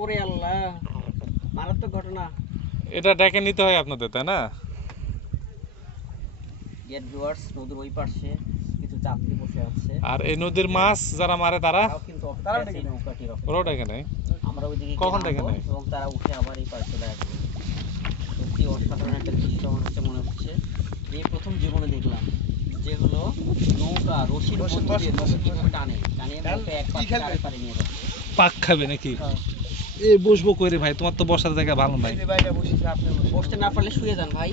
ওরে আল্লাহ, মারাত্মক ঘটনা। এটা ডেকে নিতে হয় আপনাদের, তাই না? ডিয়ার ভিউয়ার্স, নদীর ওই পাশে কিছু যাত্রী বসে আছে। আর এই নদীর মাছ যারা মারে তারা কিন্তু অপেক্ষায় নৌকাটির অপেক্ষায়। ওরাও ডেকে নেয়। আমরা ওইদিকে কখন গিয়ে ডেকে নামবো নেয়? এবং তারা উঠে আবার এই পাশে চলে আসবে। সত্যি অসাধারণ একটা দৃশ্য আমার কাছে মনে হচ্ছে। এই প্রথম জীবনে দেখলাম যে হলো নৌকা রশির মধ্যে দিয়ে নৌকা কিভাবে টানে নৌকা এক পাশে আরেক পাশে নিয়ে যাচ্ছে। পাক খাবে নাকি? এই বসবো কইরে ভাই, তোমার তো বসার জায়গা ভালো নাই। বসতে না পারলে শুয়ে যান ভাই,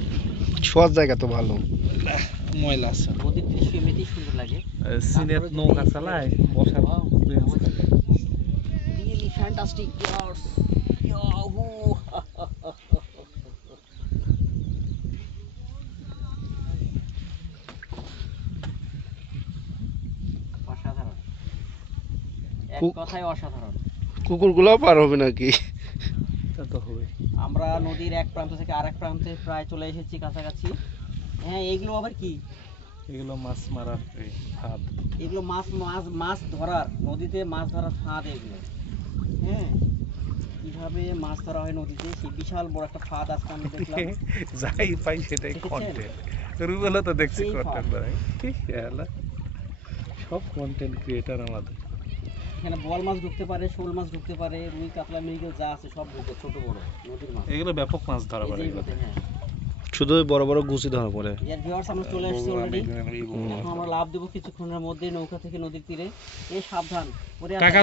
শোয়ার জায়গা তো ভালো। ময়লা আছে। নদীর দৃশ্য এমনিতেই সুন্দর লাগে। সিনেট নৌকা চালায় বসার রিয়েলি ফ্যান্টাস্টিক ভিউয়ার্স। ইয়াহু! অসাধারণ, এক কথায় অসাধারণ। কুকুরগুলোও পার হবে নাকি? তা তো হবে। আমরা নদীর এক প্রান্ত থেকে আরেক প্রান্তে প্রায় চলে এসেছি কাছাকাছি। হ্যাঁ, এগুলো আবার কি? এগুলো মাছ মারার ফাঁদ। এগুলো মাছ মাছ মাছ ধরার, নদীতে মাছ ধরার ফাঁদ এগুলো। হ্যাঁ, কিভাবে মাছ ধরা হয় নদীতে সেই বিশাল বড় একটা ফাঁদ আজকে আমি দেখলাম। যাই পাই সেটাই দেখেছেন? কন্টেন্ট। রুবেলও তো দেখছি সেই কন্টেন্ট ফাঁদ। বানাই। ঠিক আছে, সব কন্টেন্ট ক্রিয়েটার আমাদের। এখানে বল মাছ ঢুকতে পারে, শোল মাছ ঢুকতে পারে, রুই কাতলা মৃগেল যা আছে সব ঢুকে, ছোট বড় নদীর মাছ। এগুলো ব্যাপক মাছ ধরা এই যে পড়ে এই এগুলোতে। নদী, হ্যাঁ। শুধু ওই বড় বড় গুছি ধরা পড়ে। ইয়ার ভিউয়ার্স, আমরা চলে এসেছি অলরেডি। এখন আমরা লাভ দেবো কিছুক্ষণের মধ্যে নৌকা থেকে নদীর তীরে। এই সাবধান, ওরে টাকা